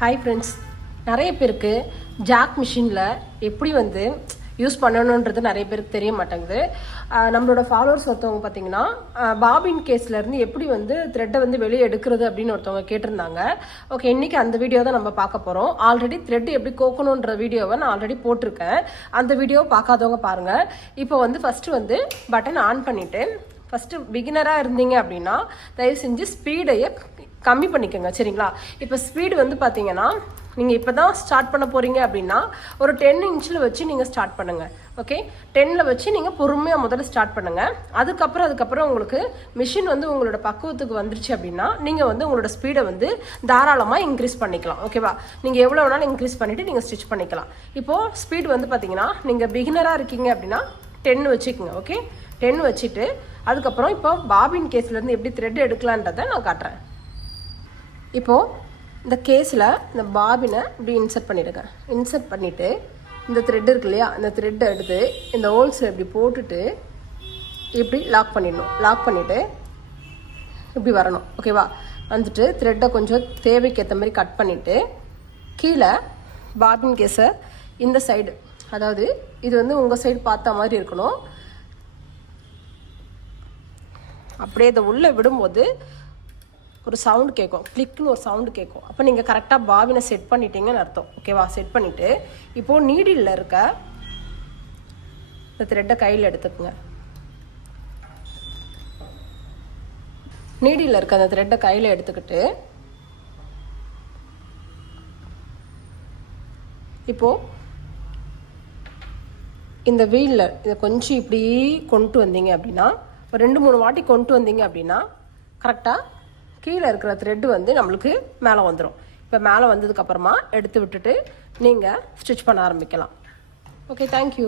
Hi friends, நிறைய பேருக்கு jack மிஷினில் எப்படி யூஸ் பண்ணணுன்றது நிறைய பேருக்கு தெரிய மாட்டேங்குது. நம்மளோட ஃபாலோவர்ஸ் ஒருத்தவங்க பார்த்தீங்கன்னா பாபின் கேஸ்லேருந்து எப்படி த்ரெட்டை வெளியே எடுக்கிறது அப்படின்னு ஒருத்தவங்க கேட்டிருந்தாங்க. ஓகே, இன்றைக்கி அந்த வீடியோ தான் நம்ம பார்க்க போகிறோம். ஆல்ரெடி த்ரெட் எப்படி கோக்கணுன்ற வீடியோவை நான் ஆல்ரெடி போட்டிருக்கேன். அந்த வீடியோவை பார்க்காதவங்க பாருங்கள். இப்போ ஃபஸ்ட்டு பட்டன் ஆன் பண்ணிவிட்டு ஃபஸ்ட்டு பிகினராக இருந்தீங்க அப்படின்னா தயவு செஞ்சு ஸ்பீடையை கம்மி பண்ணிக்கோங்க, சரிங்களா? இப்போ ஸ்பீடு பார்த்தீங்கன்னா நீங்கள் இப்போ தான் ஸ்டார்ட் பண்ண போகிறீங்க அப்படின்னா ஒரு 10 இன்ச்சில் வச்சு நீங்கள் ஸ்டார்ட் பண்ணுங்கள். ஓகே, 10ல் வச்சு நீங்கள் பொறுமையாக முதல்ல ஸ்டார்ட் பண்ணுங்கள். அதுக்கப்புறம் உங்களுக்கு மிஷின் உங்களோட பக்குவத்துக்கு வந்துருச்சு அப்படின்னா நீங்கள் உங்களோட ஸ்பீடை தாராளமாக இன்க்ரீஸ் பண்ணிக்கலாம். ஓகேவா? நீங்கள் எவ்வளோ வேணாலும் இன்க்ரீஸ் பண்ணிவிட்டு நீங்கள் ஸ்டிச் பண்ணிக்கலாம். இப்போது ஸ்பீடு பார்த்தீங்கன்னா நீங்கள் பிகினராக இருக்கீங்க அப்படின்னா 10 வச்சுக்கோங்க. ஓகே, 10 வச்சுட்டு அதுக்கப்புறம் இப்போ பாபின் கேஸ்லேருந்து எப்படி த்ரெட் எடுக்கலான்றதை நான் காட்டுறேன். இப்போது இந்த கேஸில் இந்த பாபினை இப்படி இன்சர்ட் பண்ணிவிடுங்க. இன்சர்ட் பண்ணிவிட்டு இந்த த்ரெட் இருக்கு இல்லையா, இந்த த்ரெட்டை எடுத்து இந்த ஹோல்ஸில் இப்படி போட்டுட்டு இப்படி லாக் பண்ணிடணும். லாக் பண்ணிவிட்டு இப்படி வரணும். ஓகேவா? த்ரெட்டை கொஞ்சம் தேவைக்கு ஏற்ற மாதிரி கட் பண்ணிவிட்டு கீழே பாபின் கேஸை இந்த சைடு, அதாவது இது உங்கள் சைடு பார்த்த மாதிரி இருக்கணும். அப்படியே இதை உள்ளே விடும்போது ஒரு சவுண்டு கேட்கும், கிளிக்னு ஒரு சவுண்டு கேட்கும். அப்போ நீங்கள் கரெக்டாக பாபினை செட் பண்ணிட்டீங்கன்னு அர்த்தம். ஓகேவா? செட் பண்ணிவிட்டு இப்போது நீடில் இருக்க இந்த த்ரெட்டை கையில் எடுத்துக்கோங்க. நீடில் இருக்க அந்த த்ரெட்டை கையில் எடுத்துக்கிட்டு இப்போது இந்த வீலில் இதை கொஞ்சம் இப்படி கொண்டு வந்தீங்க அப்படின்னா, ஒரு 2-3 வாட்டி கொண்டு வந்தீங்க அப்படின்னா கரெக்டாக கீழே இருக்கிற த்ரெட்டு நம்மளுக்கு மேலே வந்துடும். இப்போ மேலே வந்ததுக்கப்புறமா எடுத்து விட்டுட்டு நீங்கள் ஸ்டிச் பண்ண ஆரம்பிக்கலாம். Okay, thank you.